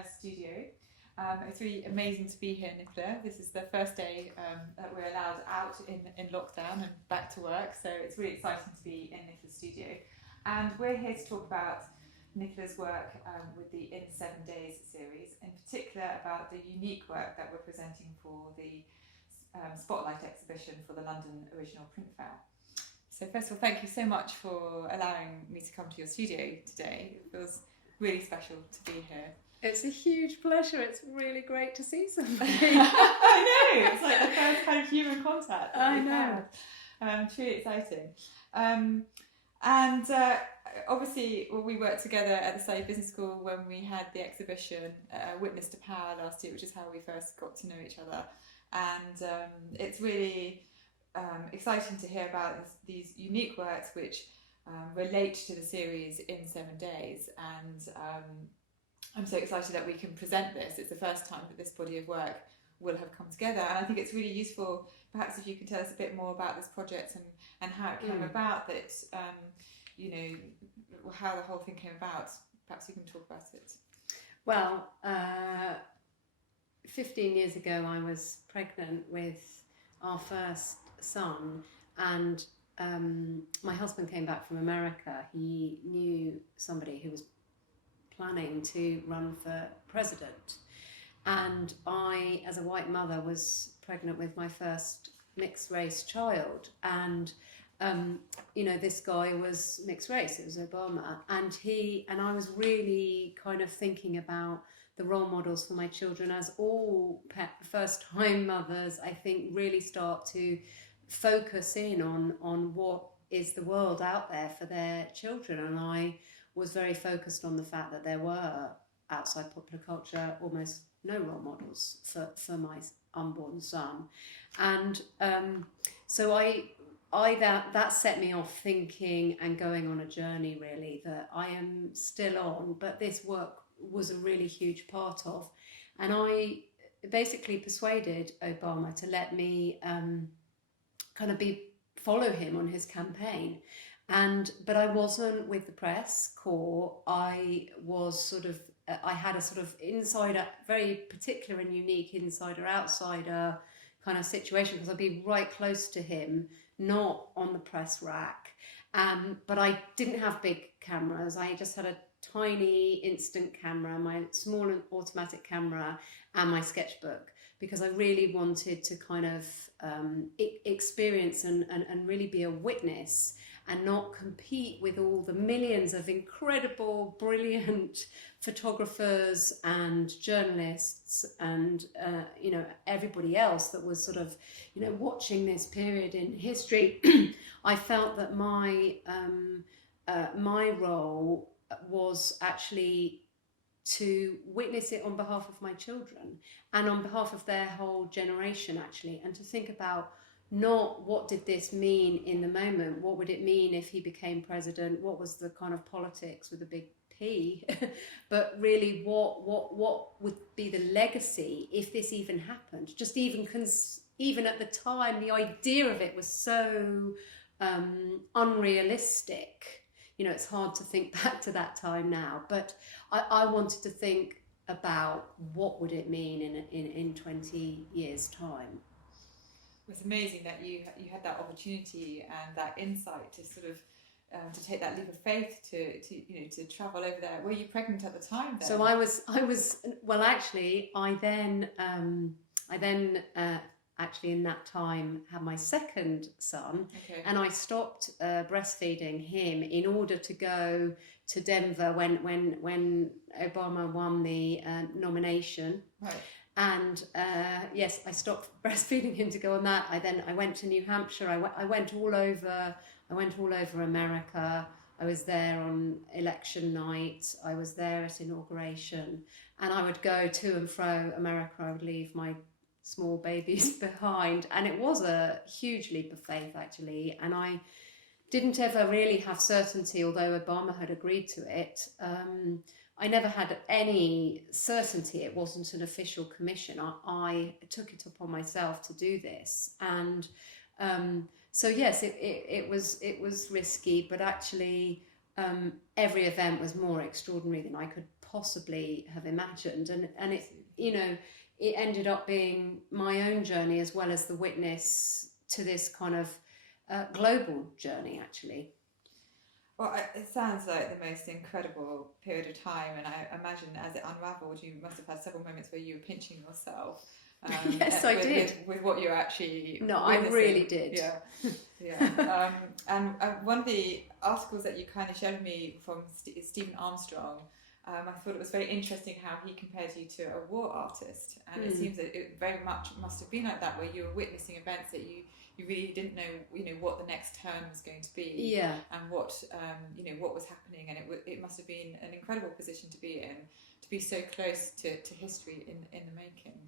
her studio. It's really amazing to be here, Nicola. This is the first day that we're allowed out in lockdown and back to work, so it's really exciting to be in Nicola's studio. And we're here to talk about Nicola's work with the In 7 Days series, in particular about the unique work that we're presenting for the Spotlight exhibition for the London Original Print Fair. So first of all, thank you so much for allowing me to come to your studio today. It feels really special to be here. It's a huge pleasure. It's really great to see somebody. I know, it's like the first kind of human contact. I know. Truly exciting. Obviously, we worked together at the Surrey Business School when we had the exhibition Witness to Power last year, which is how we first got to know each other. And it's really exciting to hear about these unique works which relate to the series In 7 Days. And I'm so excited that we can present this. It's the first time that this body of work will have come together. And I think it's really useful, perhaps if you can tell us a bit more about this project and how it came about, that, how the whole thing came about. Perhaps you can talk about it. Well, 15 years ago I was pregnant with our first son, and my husband came back from America. He knew somebody who was planning to run for president, and I, as a white mother, was pregnant with my first mixed race child, and this guy was mixed race. It was Obama, and I was really kind of thinking about the role models for my children, as all first-time mothers, I think, really start to focus in on what is the world out there for their children. And I was very focused on the fact that there were, outside popular culture, almost no role models for my unborn son. And so that set me off thinking and going on a journey, really, that I am still on, but this work was a really huge part of. And I basically persuaded Obama to let me follow him on his campaign. But I wasn't with the press corps. I was I had a sort of insider, very particular and unique insider-outsider kind of situation, because I'd be right close to him, not on the press rack. But I didn't have big cameras. I just had a tiny instant camera, my small automatic camera, and my sketchbook, because I really wanted to kind of experience and really be a witness and not compete with all the millions of incredible, brilliant photographers and journalists and everybody else that was sort of watching this period in history. I felt that my role was actually to witness it on behalf of my children and on behalf of their whole generation, actually, and to think about not what did this mean in the moment, what would it mean if he became president, what was the kind of politics with a big P, but really what would be the legacy if this even happened. Just even at the time, the idea of it was so unrealistic. It's hard to think back to that time now, but I wanted to think about what would it mean in 20 years' time. It's amazing that you had that opportunity and that insight to sort of to take that leap of faith to travel over there. Were you pregnant at the time then? So I was well, actually I then actually in that time had my second son. Okay. And I stopped breastfeeding him in order to go to Denver when Obama won the nomination. Right. And yes, I stopped breastfeeding him to go on that. I went to New Hampshire. I went all over America. I was there on election night. I was there at Inauguration, and I would go to and fro America. I would leave my small babies behind, and it was a huge leap of faith, actually. And I didn't ever really have certainty, although Obama had agreed to it. I never had any certainty. It wasn't an official commission. I took it upon myself to do this, and so yes, it was risky, but actually every event was more extraordinary than I could possibly have imagined, and it, you know, it ended up being my own journey as well as the witness to this kind of global journey, actually. Well, it sounds like the most incredible period of time, and I imagine as it unravelled, you must have had several moments where you were pinching yourself. Yes, I did. With what you're actually No, witnessing. I really did. Yeah, yeah. And one of the articles that you kind of showed me from Stephen Armstrong, I thought it was very interesting how he compared you to a war artist, and it seems that it very much must have been like that, where you were witnessing events that you really didn't know, what the next turn was going to be, and what what was happening, and it must have been an incredible position to be in, to be so close to history in the making.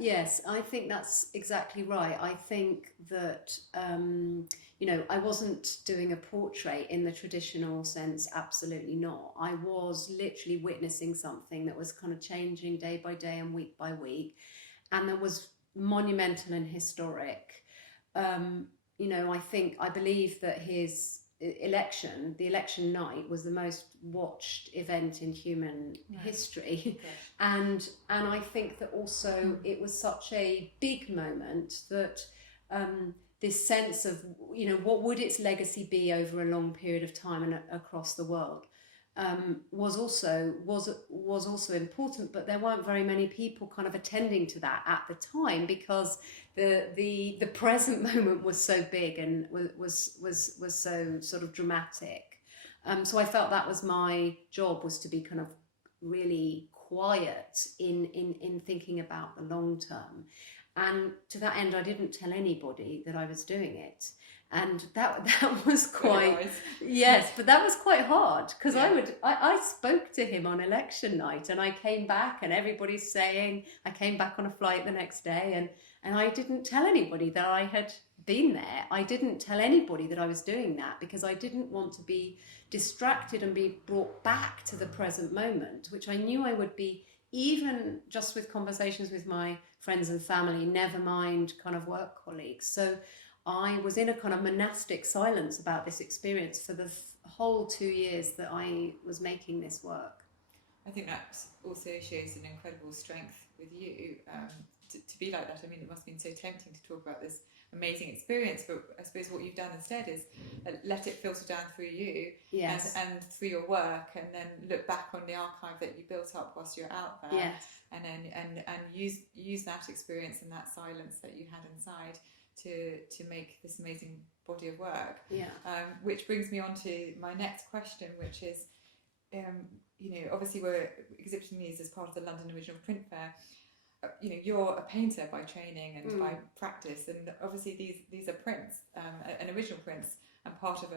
Yes, I think that's exactly right. I think that I wasn't doing a portrait in the traditional sense, absolutely not. I was literally witnessing something that was kind of changing day by day and week by week, and that was monumental and historic. I believe that his the election night was the most watched event in human history. And I think that also it was such a big moment that this sense of, what would its legacy be over a long period of time and across the world, was also important, but there weren't very many people kind of attending to that at the time, because the present moment was so big and was so sort of dramatic. So I felt that was my job, was to be kind of really quiet in thinking about the long term. And to that end, I didn't tell anybody that I was doing it. And that was quite, yes, but that was quite hard, because I spoke to him on election night, and I came back and everybody's saying, I came back on a flight the next day, and I didn't tell anybody that I had been there. I didn't tell anybody that I was doing that, because I didn't want to be distracted and be brought back to the present moment, which I knew I would be, even just with conversations with my friends and family, never mind kind of work colleagues. So I was in a kind of monastic silence about this experience for the whole 2 years that I was making this work. I think that also shows an incredible strength with you, to be like that. I mean, it must have been so tempting to talk about this amazing experience, but I suppose what you've done instead is let it filter down through you, and through your work, and then look back on the archive that you built up whilst you're out there, and then and use that experience and that silence that you had inside to make this amazing body of work. Which brings me on to my next question, which is, obviously we're exhibiting these as part of the London Original Print Fair. You're a painter by training and by practice, and obviously these are prints, and original prints, and part of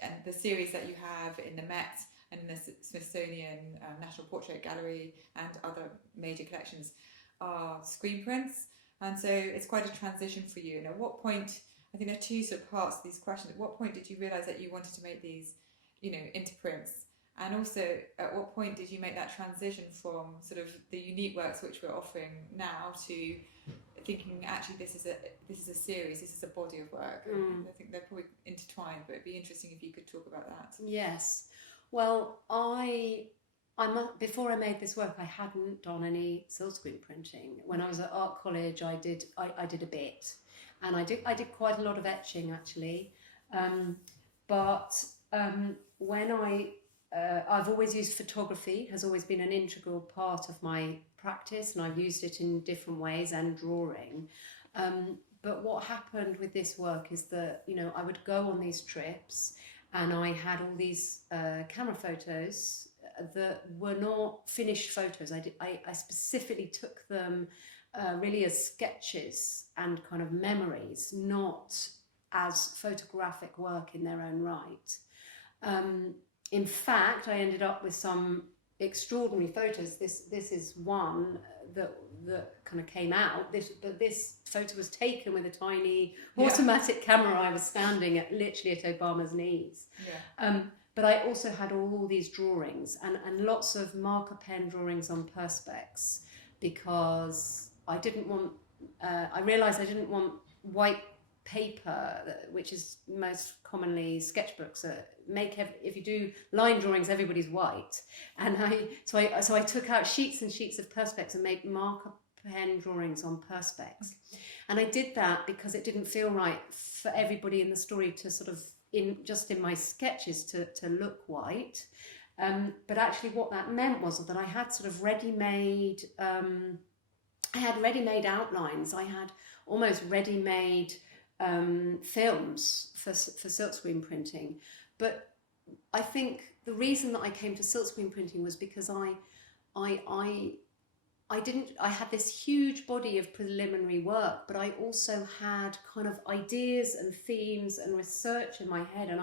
and the series that you have in the Met and in the Smithsonian National Portrait Gallery and other major collections are screen prints. And so it's quite a transition for you. And at what point, I think there are two sort of parts to these questions. At what point did you realise that you wanted to make these, into prints? And also, at what point did you make that transition from sort of the unique works which we're offering now to thinking, actually, this is a series, this is a body of work? I think they're probably intertwined, but it'd be interesting if you could talk about that. Yes. Well, before I made this work, I hadn't done any silkscreen printing. When I was at art college, I did a bit, and I did quite a lot of etching, actually. But when I've always used photography, has always been an integral part of my practice, and I've used it in different ways, and drawing. But what happened with this work is that, I would go on these trips, and I had all these camera photos that were not finished photos. I specifically took them really as sketches and kind of memories, not as photographic work in their own right. In fact, I ended up with some extraordinary photos. This is one that kind of came out. This photo was taken with a tiny automatic camera. I was standing literally at Obama's knees. But I also had all these drawings and lots of marker pen drawings on perspex, because I realised I didn't want white paper, which is most commonly sketchbooks, if you do line drawings, everybody's white, and I took out sheets and sheets of perspex and made marker pen drawings on perspex, and I did that because it didn't feel right for everybody in the story to sort of in my sketches to look white, but actually what that meant was that I had sort of ready-made outlines. I had almost ready-made films for silkscreen printing. But I think the reason that I came to silkscreen printing was because I had this huge body of preliminary work, but I also had kind of ideas and themes and research in my head, and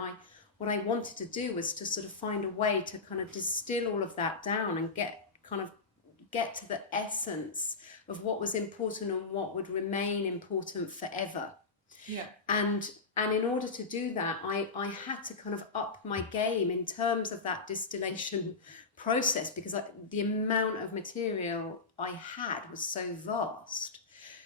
what I wanted to do was to sort of find a way to kind of distill all of that down and get to the essence of what was important and what would remain important forever. Yeah. And in order to do that, I had to kind of up my game in terms of that distillation process, because the amount of material I had was so vast.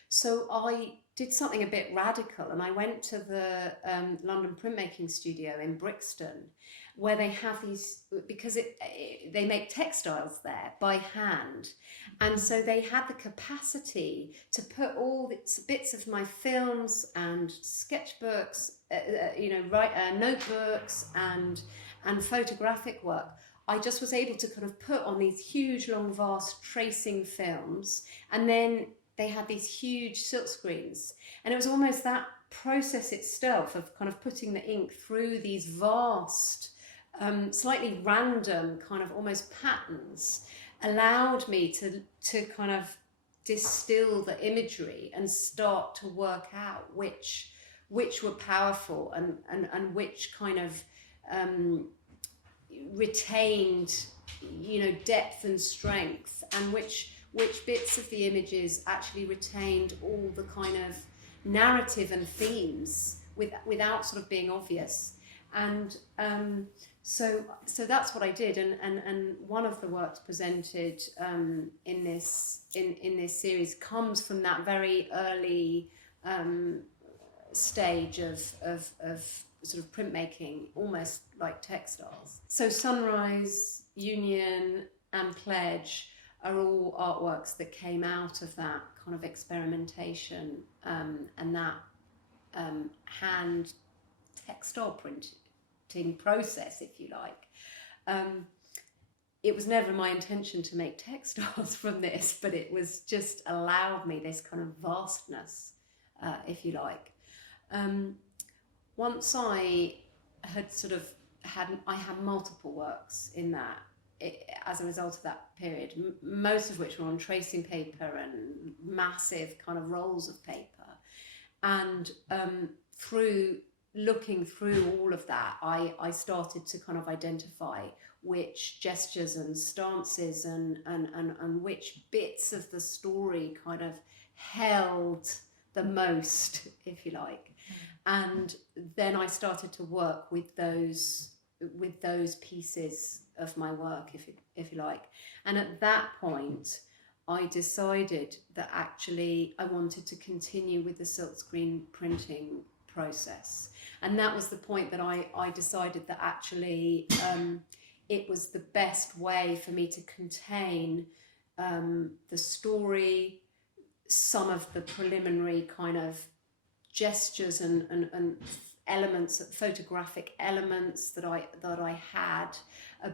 So I did something a bit radical, and I went to the London printmaking studio in Brixton, where they have these, because they make textiles there by hand, and so they had the capacity to put all these bits of my films and sketchbooks, notebooks and photographic work. I just was able to kind of put on these huge, long, vast tracing films, and then they had these huge silk screens, and it was almost that process itself of kind of putting the ink through these vast, slightly random kind of almost patterns allowed me to kind of distill the imagery and start to work out which were powerful and which kind of retained, depth and strength, and which bits of the images actually retained all the kind of narrative and themes without sort of being obvious. And so that's what I did, and one of the works presented in this series comes from that very early stage of sort of printmaking, almost like textiles. So Sunrise, Union and Pledge are all artworks that came out of that kind of experimentation and that hand textile printing process, if you like. It was never my intention to make textiles from this, but it was just allowed me this kind of vastness, if you like. Once I had had multiple works in that, as a result of that period, most of which were on tracing paper and massive kind of rolls of paper. And through looking through all of that, I started to kind of identify which gestures and stances and which bits of the story kind of held the most, if you like. And then I started to work with those pieces of my work, if you like. And at that point, I decided that actually I wanted to continue with the silkscreen printing process. And that was the point that I decided that actually it was the best way for me to contain the story, some of the preliminary kind of gestures and elements, photographic elements that I had,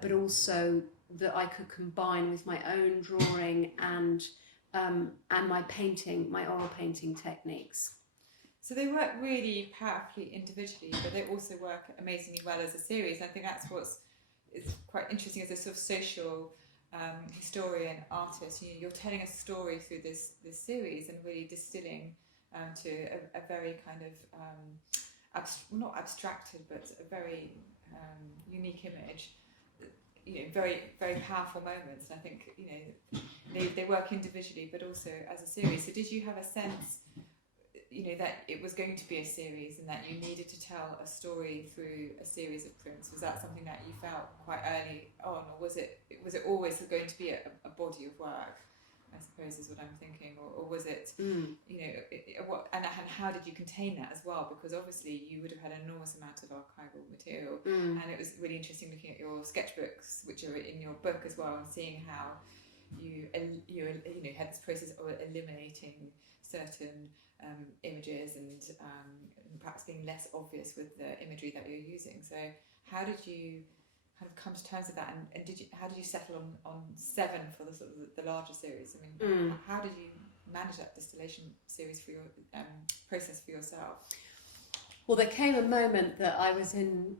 but also that I could combine with my own drawing and my painting, my oil painting techniques. So they work really powerfully individually, but they also work amazingly well as a series. And I think that's what's quite interesting as a sort of social historian, artist. You're telling a story through this series and really distilling to a very kind of not abstracted, but a very unique image. Very, very powerful moments. And I think they work individually, but also as a series. So did you have a sense, that it was going to be a series and that you needed to tell a story through a series of prints? Was that something that you felt quite early on, or was it always going to be a body of work? I suppose is what I'm thinking, or was it, Mm. you know, what, and how did you contain that as well? Because obviously you would have had an enormous amount of archival material, and it was really interesting looking at your sketchbooks, which are in your book as well, and seeing how you had this process of eliminating certain images and perhaps being less obvious with the imagery that you're using. So how did you kind of come to terms with that, and how did you settle on 7 for the sort of the larger series? I mean, how did you manage that distillation series for your process for yourself? Well, there came a moment that I was in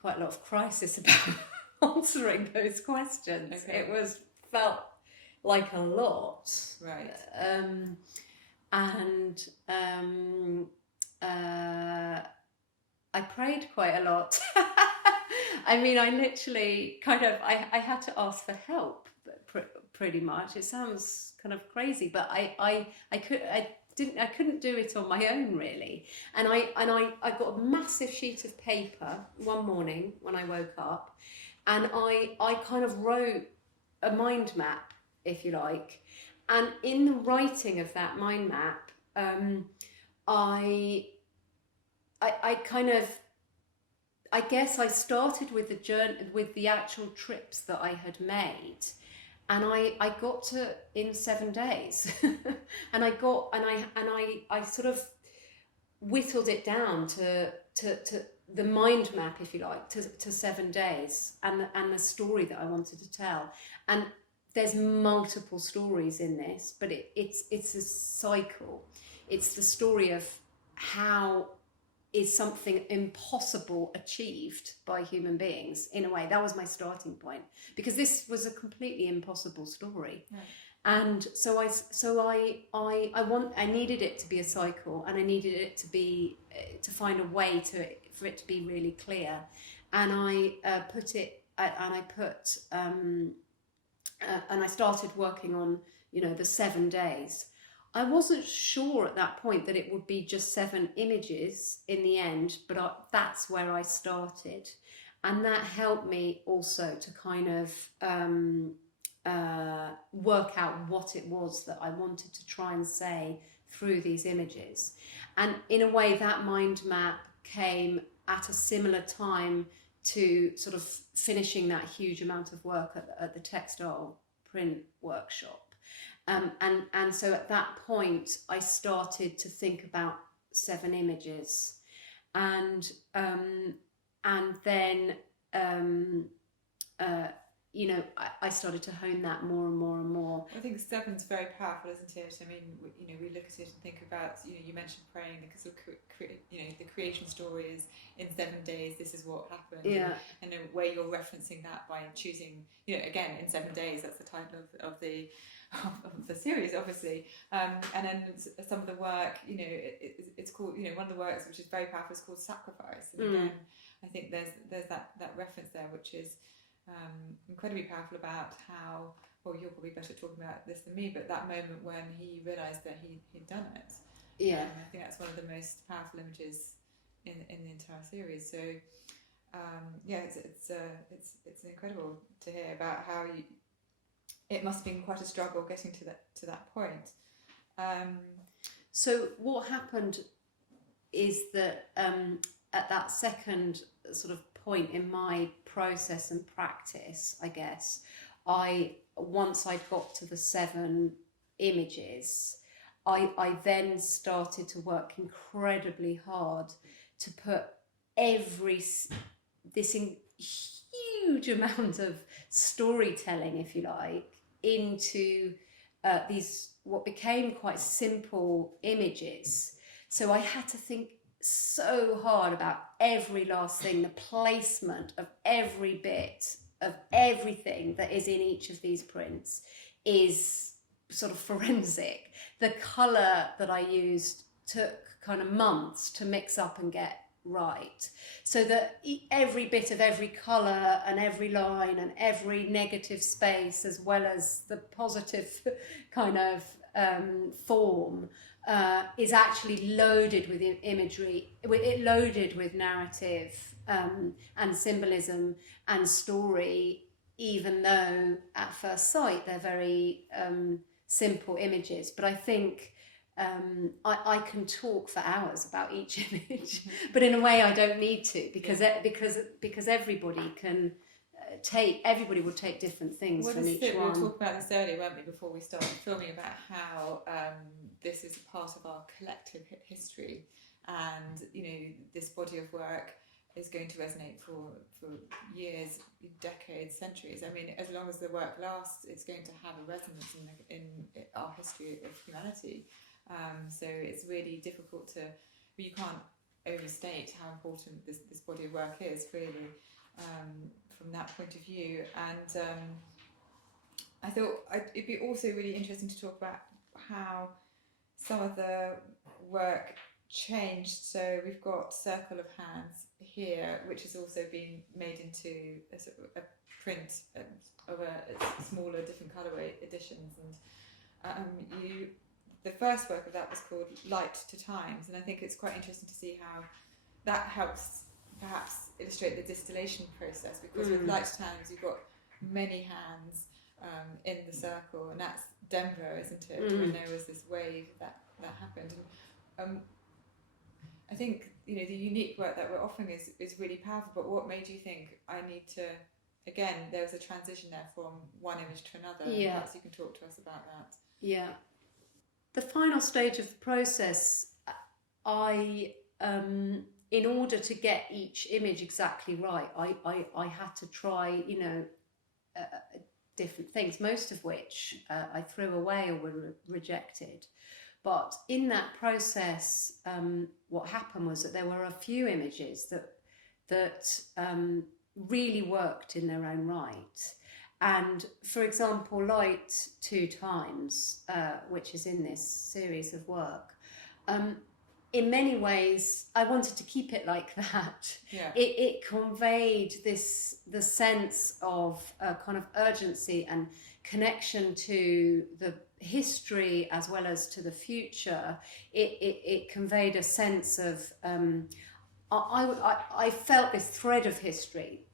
quite a lot of crisis about answering those questions. Okay. It felt like a lot, right? I prayed quite a lot. I mean, I literally I had to ask for help, pretty much. It sounds kind of crazy, but I couldn't do it on my own, really. And I got a massive sheet of paper one morning when I woke up, and I kind of wrote a mind map, if you like. And in the writing of that mind map, I guess I started with the journey, with the actual trips that I had made, and I got to in 7 days, and I sort of whittled it down to the mind map, if you like, to 7 days, and the story that I wanted to tell. And there's multiple stories in this, but it's a cycle. It's the story of how is something impossible achieved by human beings, in a way. That was my starting point, because this was a completely impossible story. Right. And so I needed it to be a cycle, and I needed it to find a way for it to be really clear. And I started working on, the 7 days. I wasn't sure at that point that it would be just 7 images in the end, but that's where I started. And that helped me also to kind of work out what it was that I wanted to try and say through these images. And in a way, that mind map came at a similar time to sort of finishing that huge amount of work at the textile print workshop. And so at that point, I started to think about 7 images, and then I started to hone that more and more and more. I think 7's very powerful, isn't it? I mean, we look at it and think about, you mentioned praying, because the creation story is in 7 days. This is what happened. Yeah. And the way you're referencing that by choosing, again, in 7 days. That's the title of the series, obviously. And then some of the work, it's called, one of the works which is very powerful is called Sacrifice. And again, I think there's that reference there, which is incredibly powerful about how, well, you're probably better talking about this than me, but that moment when he realised that he'd done it. Yeah. I think that's one of the most powerful images in the entire series. So it's incredible to hear about how it must have been quite a struggle getting to that point. So what happened is that at that second sort of point in my process and practice, I guess, once I got to the 7 images, I then started to work incredibly hard to put this huge amount of storytelling, if you like, into these what became quite simple images. So I had to think so hard about every last thing, the placement of every bit of everything that is in each of these prints is sort of forensic. The colour that I used took kind of months to mix up and get right, so that every bit of every colour and every line and every negative space, as well as the positive kind of form, is actually loaded with imagery, loaded with narrative and symbolism and story even though at first sight they're very simple images. But I think I can talk for hours about each image, but in a way I don't need to, because everybody can everybody will take different things from each one. We were talking about this earlier, weren't we, before we started filming, about how this is part of our collective history, and this body of work is going to resonate for years, decades, centuries. I mean, as long as the work lasts, it's going to have a resonance in our history of humanity. So it's really difficult to, you can't overstate how important this body of work is, really, from that point of view. And I thought it'd be also really interesting to talk about how some of the work changed. So we've got Circle of Hands here, which has also been made into a sort of a print of a smaller, different colourway editions. And the first work of that was called Light to Times, and I think it's quite interesting to see how that helps perhaps illustrate the distillation process, because with Light to Times you've got many hands in the circle, and that's Denver, isn't it? When there was this wave that happened. And, I think the unique work that we're offering is really powerful, but what made you think I need to, again, there was a transition there from one image to another. Yeah. Perhaps you can talk to us about that. Yeah. The final stage of the process, I in order to get each image exactly right, I had to try, different things, most of which I threw away or were rejected. But in that process, what happened was that there were a few images that really worked in their own right. And for example, Light 2 Times, which is in this series of work, in many ways, I wanted to keep it like that. Yeah. It conveyed the sense of kind of urgency and connection to the history as well as to the future. It conveyed a sense of I felt this thread of history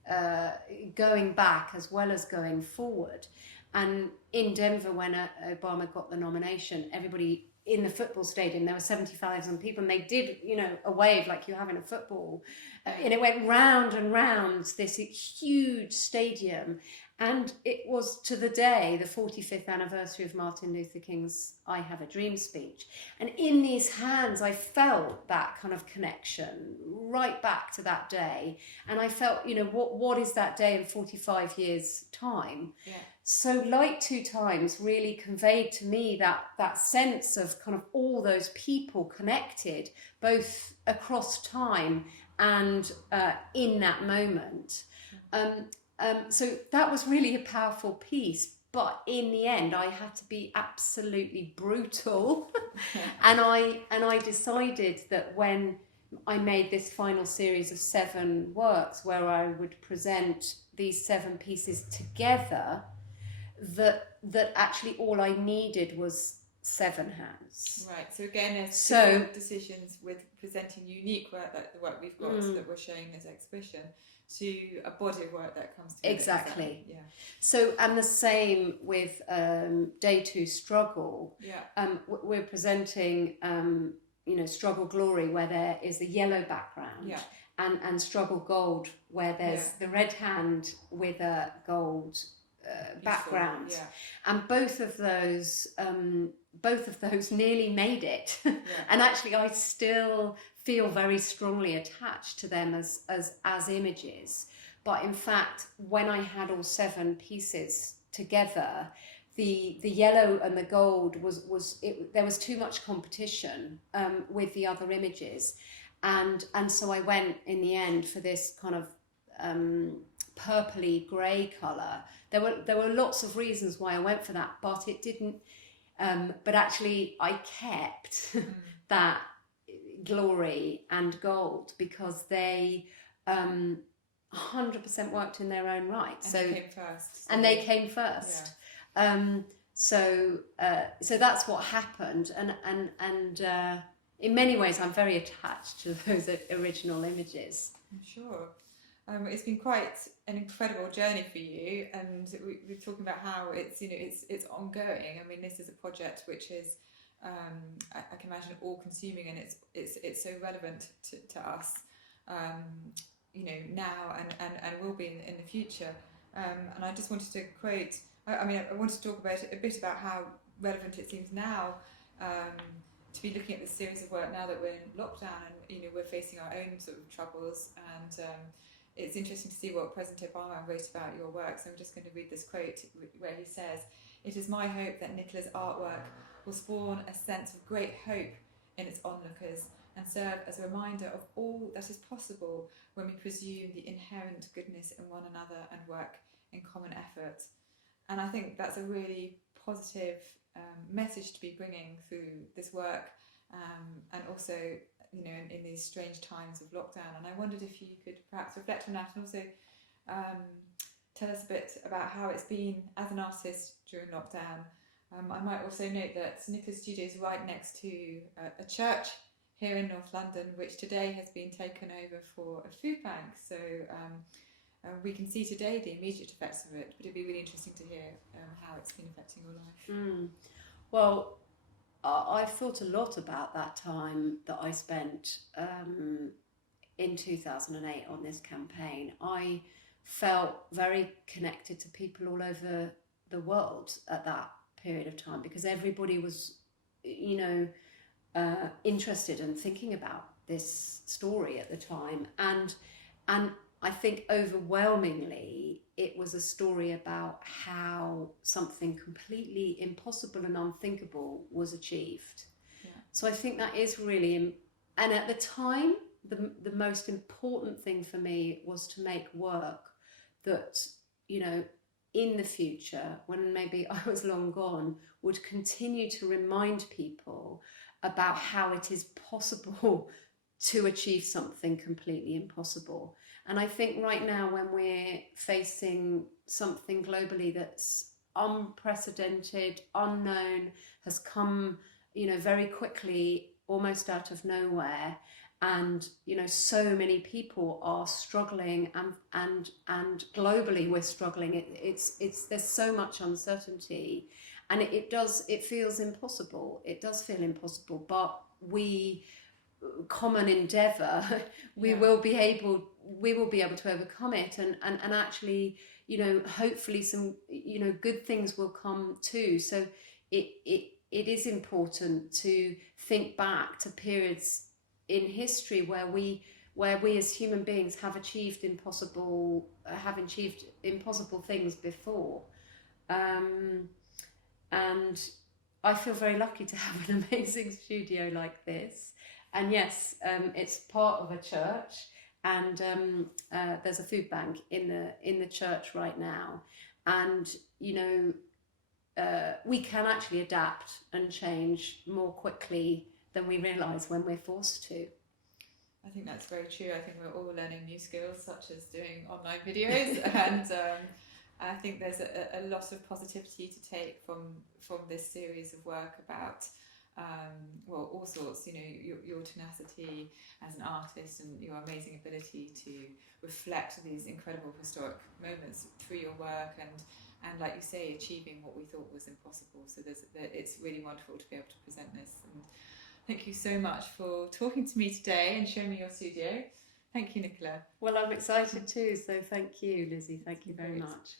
going back as well as going forward. And in Denver, when Obama got the nomination, everybody in the football stadium, there were 70,000 people, and they did, a wave like you have in a football, and it went round and round this huge stadium. And it was to the day, the 45th anniversary of Martin Luther King's I Have a Dream speech. And in these hands, I felt that kind of connection right back to that day. And I felt, what is that day in 45 years' time? Yeah. So Light 2 Times really conveyed to me that sense of kind of all those people connected, both across time and in that moment. So that was really a powerful piece, but in the end I had to be absolutely brutal. and I decided that when I made this final series of 7 works where I would present these 7 pieces together, that actually all I needed was 7 hands. Right, so again there's different decisions with presenting unique work, like the work we've got that we're showing this exhibition, to a body of work that comes together. Exactly. Yeah. So, and the same with Day 2 Struggle. Yeah. We're presenting, Struggle Glory, where there is a yellow background. Yeah. And Struggle Gold, where there's the red hand with a gold background. Yeah. And both of those nearly made it. Yeah. And actually I still feel very strongly attached to them as images. But in fact, when I had all 7 pieces together, the yellow and the gold there was too much competition with the other images, and so I went in the end for this kind of purpley grey colour. There were lots of reasons why I went for that, but it didn't. But actually, I kept that glory and gold because they 100% worked in their own right. And they came first. They came first. Yeah. So that's what happened, and in many ways, I'm very attached to those original images. I'm sure. It's been quite an incredible journey for you, and we're talking about how it's it's ongoing. I mean, this is a project which is I can imagine all-consuming, and it's so relevant to us, now and will be in the future. And I just wanted to quote. I wanted to talk about a bit about how relevant it seems now to be looking at this series of work now that we're in lockdown and we're facing our own sort of troubles, and it's interesting to see what President Obama wrote about your work. So I'm just going to read this quote where he says, "It is my hope that Nicola's artwork will spawn a sense of great hope in its onlookers and serve as a reminder of all that is possible when we presume the inherent goodness in one another and work in common effort." And I think that's a really positive message to be bringing through this work, and also in these strange times of lockdown. And I wondered if you could perhaps reflect on that, and also tell us a bit about how it's been as an artist during lockdown. I might also note that Nicola's studio is right next to a church here in North London, which today has been taken over for a food bank. So we can see today the immediate effects of it, but it'd be really interesting to hear how it's been affecting your life. Well, I've thought a lot about that time that I spent in 2008 on this campaign. I felt very connected to people all over the world at that period of time, because everybody was, interested and thinking about this story at the time. And I think overwhelmingly it was a story about how something completely impossible and unthinkable was achieved. Yeah. So I think that is really, and at the time, the most important thing for me was to make work that, in the future, when maybe I was long gone, would continue to remind people about how it is possible to achieve something completely impossible. And I think right now, when we're facing something globally that's unprecedented, unknown, has come, very quickly, almost out of nowhere, and so many people are struggling, and globally we're struggling. There's so much uncertainty, and it feels impossible. It does feel impossible, but common endeavour, we will be able to overcome it, and actually, hopefully some good things will come too. So it is important to think back to periods in history where we as human beings have achieved impossible things before, and I feel very lucky to have an amazing studio like this. And yes, it's part of a church, and there's a food bank in the church right now, and we can actually adapt and change more quickly than we realise when we're forced to. I think that's very true. I think we're all learning new skills, such as doing online videos, and I think there's a lot of positivity to take from this series of work about all sorts, your tenacity as an artist and your amazing ability to reflect these incredible historic moments through your work, and like you say, achieving what we thought was impossible. So it's really wonderful to be able to present this, and thank you so much for talking to me today and showing me your studio. Thank you, Nicola. Well, I'm excited too, so thank you, Lizzie. Thank you very much.